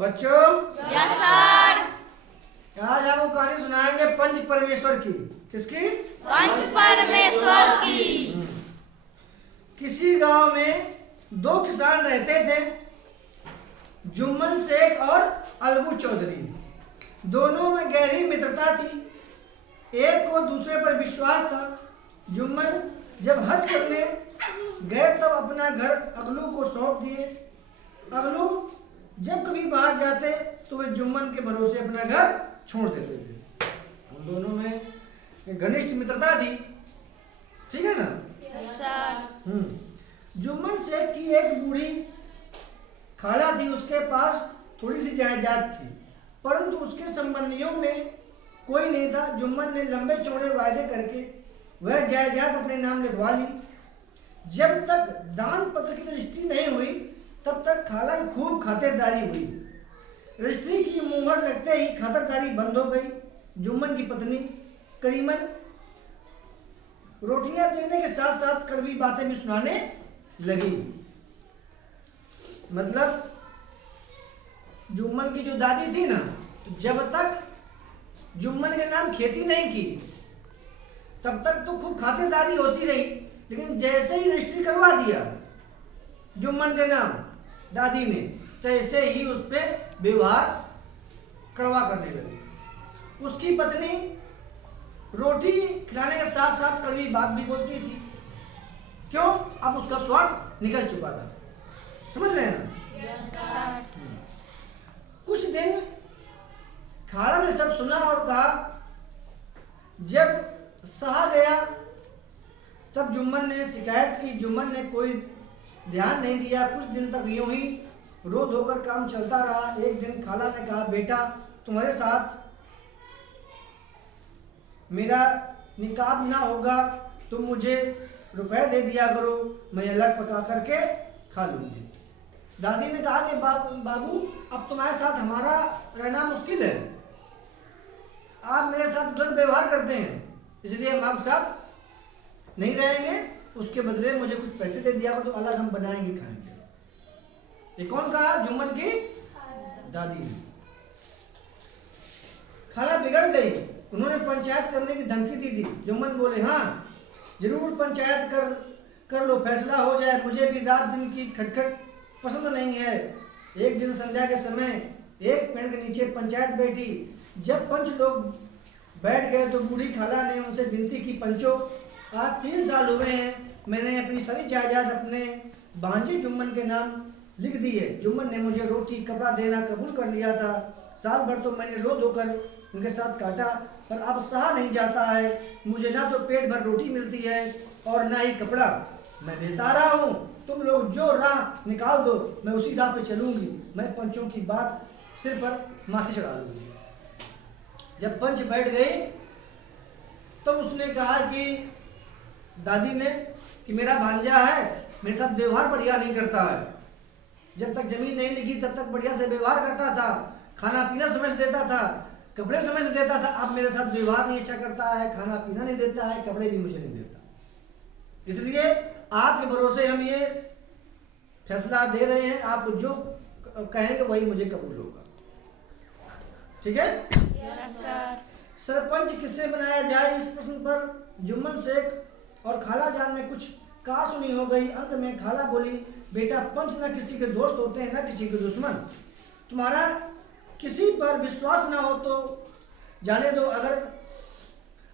बच्चों yes sir. आज आपको कहानी सुनाएंगे पंच परमेश्वर की। किसकी? पंच परमेश्वर की। किसी गांव में दो किसान रहते थे, जुम्मन शेख और अलगू चौधरी। दोनों में गहरी मित्रता थी, एक को दूसरे पर विश्वास था। जुम्मन जब हज करने गए तब अपना घर अगलू को सौंप दिए। अगलू जब कभी बाहर जाते तो वे जुम्मन के भरोसे अपना घर छोड़ देते थे। उन दोनों में घनिष्ठ मित्रता थी, ठीक है ना? Yes sir. जुम्मन शेख की एक बूढ़ी खाला थी, उसके पास थोड़ी सी जायदाद थी, परंतु उसके संबंधियों में कोई नहीं था। जुम्मन ने लंबे चौड़े वायदे करके वह जायदाद अपने नाम लिखवा ली। जब तक दान पत्र की रजिस्ट्री नहीं हुई तब तक खाला की खूब खातिरदारी हुई। रजिस्ट्री की मुहर लगते ही खातिरदारी बंद हो गई। जुम्मन की पत्नी करीमन रोटियां देने के साथ साथ कड़वी बातें भी सुनाने लगी। मतलब जुम्मन की जो दादी थी ना, जब तक जुम्मन के नाम खेती नहीं की तब तक तो खूब खातिरदारी होती रही, लेकिन जैसे ही रजिस्ट्री करवा दिया जुम्मन के नाम दादी ने, तैसे ही उस पर व्यवहार कड़वा करने लगी। उसकी पत्नी रोटी खिलाने के साथ साथ कड़वी बात भी बोलती थी। क्यों? अब उसका स्वाद निकल चुका था। समझ रहे हैं ना? Yes sir. कुछ दिन खाला ने सब सुना और कहा। जब सहा गया तब जुम्मन ने शिकायत की। जुम्मन ने कोई ध्यान नहीं दिया। कुछ दिन तक यूं ही रो धोकर काम चलता रहा। एक दिन खाला ने कहा, बेटा तुम्हारे साथ मेरा निकाह ना होगा, तुम मुझे रुपए दे दिया करो, मैं अलग पका करके खा लूंगी। दादी ने कहा कि बाबू अब तुम्हारे साथ हमारा रहना मुश्किल है, आप मेरे साथ गलत व्यवहार करते हैं, इसलिए हम आपके साथ नहीं रहेंगे। उसके बदले मुझे कुछ पैसे दे दिया तो अलग हम बनाएंगे, खाएंगे। ये कौन कहा? जुम्मन की दादी ने। खाला बिगड़ गई। उन्होंने पंचायत करने की धमकी दी थी। जुम्मन बोले, हाँ जरूर पंचायत कर लो, फैसला हो जाए, मुझे भी रात दिन की खटखट पसंद नहीं है। एक दिन संध्या के समय एक पेड़ के नीचे पंचायत बैठी। जब पंच लोग बैठ गए तो बूढ़ी खाला ने उनसे विनती की, पंचो आज 3 साल हुए हैं मैंने अपनी सारी जायदाद अपने भांजे जुम्मन के नाम लिख दी है। जुम्मन ने मुझे रोटी कपड़ा देना कबूल कर लिया था। साल भर तो मैंने रो धोकर उनके साथ काटा, पर अब सहा नहीं जाता है। मुझे ना तो पेट भर रोटी मिलती है और ना ही कपड़ा। मैं बेसहारा हूँ, तुम लोग जो राह निकाल दो मैं उसी राह पे चलूंगी। मैं पंचों की बात सिर पर माथे चढ़ा लूंगी। जब पंच बैठ गए तब उसने कहा कि दादी ने कि मेरा भांजा है, मेरे साथ व्यवहार बढ़िया नहीं करता है। जब तक जमीन नहीं लिखी तब तक बढ़िया से व्यवहार करता था, खाना पीना समय से देता था, कपड़े समय से देता था। अब मेरे साथ व्यवहार नहीं अच्छा करता है, खाना पीना नहीं देता है, कपड़े भी मुझे नहीं देता। इसलिए आपके भरोसे हम ये फैसला दे रहे हैं, आप जो कहेंगे वही मुझे कबूल होगा। ठीक है? Yes sir. सरपंच किससे बनाया जाए, इस प्रश्न पर जुम्मन शेख और खाला जान में कुछ कहा सुनी हो गई। अंत में खाला बोली, बेटा पंच ना किसी के दोस्त होते हैं ना किसी के दुश्मन। तुम्हारा किसी पर विश्वास ना हो तो जाने दो। अगर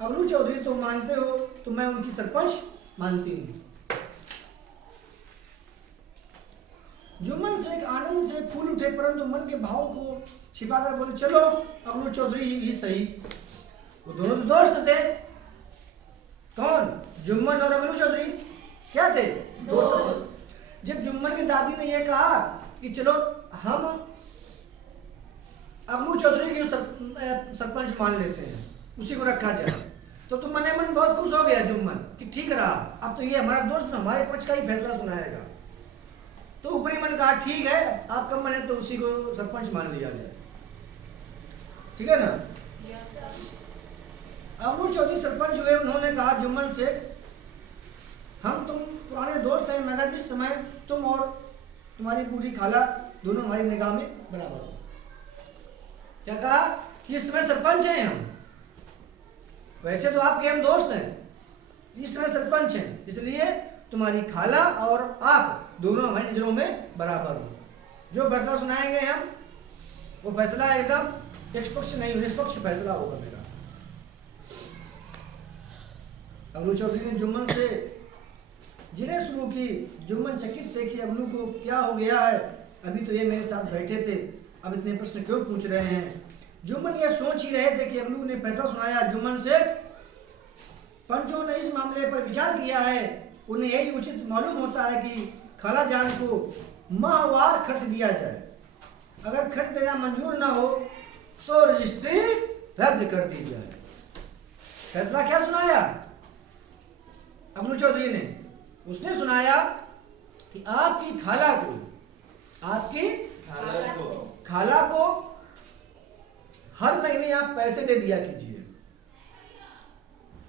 अगलू चौधरी तुम मानते हो तो मैं उनकी सरपंच मानती हूँ। जुम्मन शेख आनंद से फूल उठे, परंतु मन के भावों को छिपाकर बोले, चलो अगलू चौधरी ही सही। वो दोनों तो दोस्त थे। कौन? जुम्मन और अगलू चौधरी क्या थे? दोस्त। जब जुम्मन की दादी ने यह कहा कि चलो हम अगलू चौधरी की सरपंच मान लेते हैं, उसी को रखा जाए, तो मने मन बहुत खुश हो गया जुम्मन कि ठीक रहा, अब तो ये हमारा दोस्त हमारे पक्ष का ही फैसला सुनाएगा। तो ऊपरी मन कहा, ठीक है आपका मन है तो उसी को सरपंच मान लिया जाए। ठीक है ना? अगलू चौधरी सरपंच हुए। उन्होंने कहा, जुम्मन शेख हम तुम पुराने दोस्त हैं, मगर इस समय तुम और तुम्हारी बूढ़ी खाला दोनों हमारी निगाह में बराबर हो। क्या कहा कि इस समय सरपंच हैं हम, वैसे तो आपके हम दोस्त हैं, इस समय सरपंच हैं, इसलिए तुम्हारी खाला और आप दोनों हमारी नजरों में बराबर हो। जो फैसला सुनाएंगे हम वो फैसला एकदम निष्पक्ष नहीं, निष्पक्ष फैसला होगा मेरा। अबलू चौधरी ने जुम्मन से जिले शुरू की। जुम्मन चकित थे कि अबलू को क्या हो गया है, अभी तो ये मेरे साथ बैठे थे, अब इतने प्रश्न क्यों पूछ रहे हैं। जुम्मन ये सोच ही रहे थे कि अबलू ने फैसला सुनाया जुम्मन से। पंचों ने इस मामले पर विचार किया है, उन्हें यही उचित मालूम होता है कि खाला जान को माहवार खर्च दिया जाए। अगर खर्च देना मंजूर ना हो तो रजिस्ट्री रद्द कर दी जाए। फैसला क्या सुनाया अबलू चौधरी ने? उसने सुनाया कि आपकी खाला को हर महीने आप पैसे दे दिया कीजिए।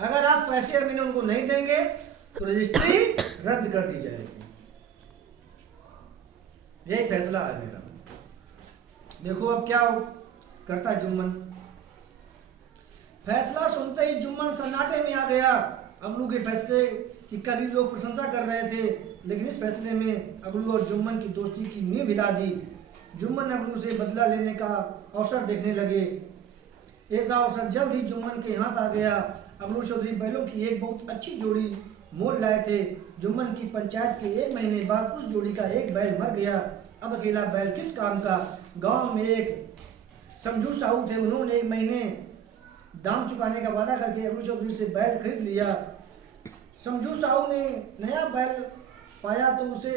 अगर आप पैसे हर महीने उनको नहीं देंगे तो रजिस्ट्री रद्द कर दी जाएगी। यही फैसला है मेरा। देखो अब क्या करता जुम्मन। फैसला सुनते ही जुम्मन सन्नाटे में आ गया। अबलू के फैसले की कभी लोग प्रशंसा कर रहे थे, लेकिन इस फैसले में अबलू और जुम्मन की दोस्ती की नींव हिला दी। जुम्मन अबलू से बदला लेने का अवसर देखने लगे। ऐसा अवसर जल्द ही जुम्मन के हाथ आ गया। अबलू चौधरी बैलों की एक बहुत अच्छी जोड़ी मोल लाए थे। जुम्मन की पंचायत के 1 महीने बाद उस जोड़ी का एक बैल मर गया। अब अकेला बैल किस काम का। गांव में एक समझू साहू थे, उन्होंने 1 महीने दाम चुकाने का वादा करके अबलू चौधरी से बैल खरीद लिया। समझू साहू ने नया बैल पाया तो उसे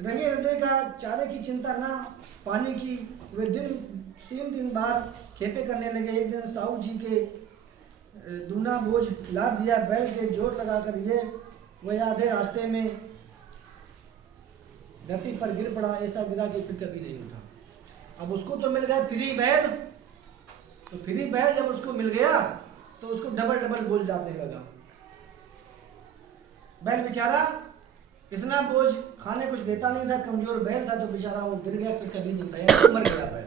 रंगे हृदय का चारे की चिंता ना पानी की वे दिन 3 बार खेपे करने लगे। एक दिन साहू जी के दूना बोझ लाद दिया बैल के जोर लगाकर ये वह आधे रास्ते में धरती पर गिर पड़ा। ऐसा गिरा कि फिर कभी नहीं उठा। अब उसको तो मिल गया फ्री बैल, तो फ्री बैल जब उसको मिल गया तो उसको डबल बोझ डालने लगा। बैल बेचारा इतना बोझ खाने कुछ देता नहीं था, कमजोर बैल था, तो बेचारा वो गिर गया, फिर कभी नहीं उठाया, मर गया बैल।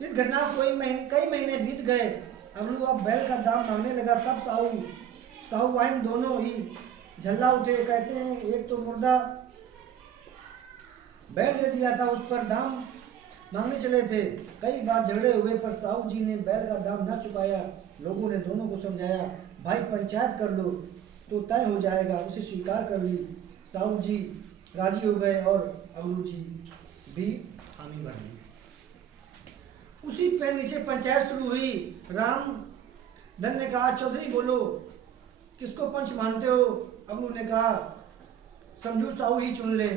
इस घटना को कई महीने बीत गए। अबलू अब बैल का दाम मांगने लगा। तब साहू वाइन दोनों ही झल्ला उठे। कहते हैं एक तो मुर्दा बैल दे दिया था, उस पर दाम मांगने चले थे। कई बार झगड़े हुए पर साहू जी ने बैल का दाम न चुकाया। लोगों ने दोनों को समझाया, भाई पंचायत कर लो तो तय हो जाएगा। उसे स्वीकार कर ली। साहू जी राजी हो गए और अबलू जी भी हामी भर ली। उसी पे नीचे पंचायत शुरू हुई। राम धन ने कहा, चौधरी बोलो किसको पंच मानते हो? अबलू ने कहा, समझू साहू ही चुन ले।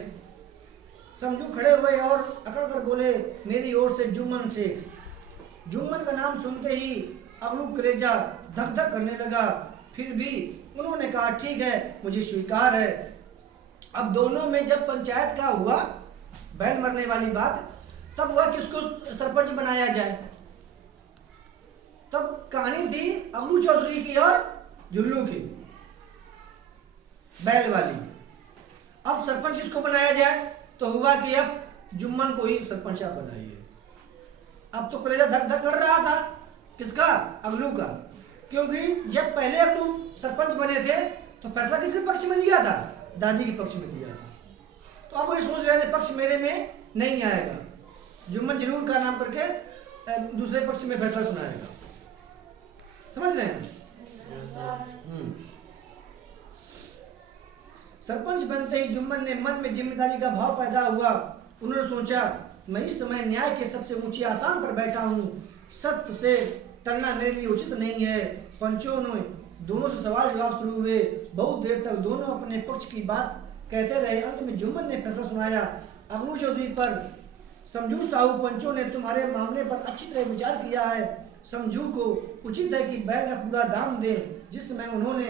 समझू खड़े हुए और अकड़ कर बोले, मेरी ओर से जुम्मन शेख। जुम्मन का नाम सुनते ही अबलू कलेजा धक धक करने लगा। फिर भी उन्होंने कहा, ठीक है, मुझे स्वीकार है। अब दोनों में जब पंचायत का हुआ बैल मरने वाली बात, तब हुआ किसको सरपंच बनाया जाए। तब कहानी थी अबलू चौधरी की और जुल्लू की, बैल वाली। अब सरपंच किसको बनाया जाए, तो हुआ कि अब जुम्मन को ही सरपंच आप बनाइए। अब तो कलेजा धक धक कर रहा था, किसका? अबलू का। क्योंकि जब पहले अबलू सरपंच बने थे तो फैसला किसके पक्ष में लिया था? दादी के पक्ष में लिया था। तो अब वो सोच रहे थे पक्ष मेरे में नहीं आएगा, जुम्मन जरूर का नाम करके दूसरे पक्ष में फैसला सुनाएगा। समझ रहे हैं? सरपंच बनते ही जुम्मन ने मन में जिम्मेदारी का भाव पैदा हुआ। उन्होंने सोचा, मैं इस समय न्याय के सबसे ऊंची आसान पर बैठा हूँ, सत्य से टलना मेरे लिए उचित नहीं है। पंचों ने दोनों से सवाल जवाब शुरू हुए। बहुत देर तक दोनों अपने पक्ष की बात कहते रहे। अंत में जुम्मन ने फैसला सुनाया, अबलू चौधरी पर समझू साहू, पंचों ने तुम्हारे मामले पर अच्छी तरह विचार किया है। समझू को उचित है कि बैल का पूरा दाम दे। जिस समय उन्होंने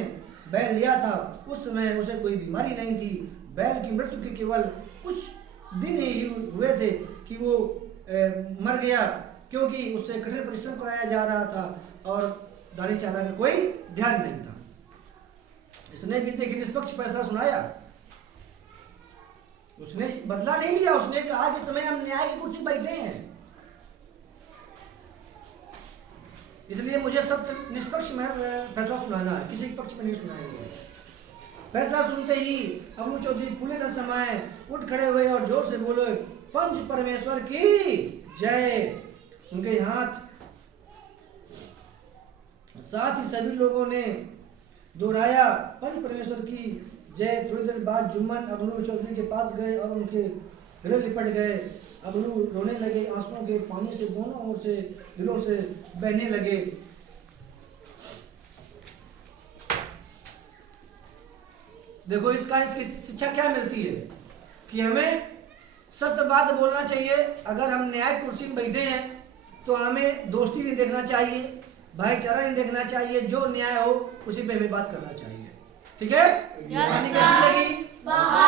बैल लिया था उस समय उसे कोई बीमारी नहीं थी। बैल की मृत्यु के केवल कुछ दिन ही हुए थे कि वो मर गया, क्योंकि उससे कठिन परिश्रम कराया जा रहा था और दानी चारा का कोई ध्यान नहीं था। इसने भी देखिए निष्पक्ष फैसला सुनाया। उसने बदला नहीं लिया, उसने कहा कि समय हम न्याय की कुर्सी बैठे हैं, इसलिए मुझे सत्य निष्पक्ष में फैसला सुनाना है, किसी पक्ष में नहीं सुनाएंगे। फैसला सुनते ही अबलू चौधरी फूले न समाये, उठ खड़े हुए और जोर से बोले, पंच परमेश्वर की जय। उनके हाथ साथ ही सभी लोगों ने दोहराया, पंच परमेश्वर की जय। थोड़ी देर बाद जुम्मन अबलू चौधरी के पास गए और उनके गले लिपट गए। अबलू रोने लगे, आंसुओं के पानी से दोनों ओर से दिलों से बहने लगे। देखो इसकी शिक्षा क्या मिलती है कि हमें सत्य बात बोलना चाहिए। अगर हम न्याय कुर्सी में बैठे हैं तो हमें दोस्ती नहीं देखना चाहिए, भाईचारा नहीं देखना चाहिए, जो न्याय हो उसी पे हमें बात करना चाहिए। ठीक है? यस कहानी कैसी लगी? बहुत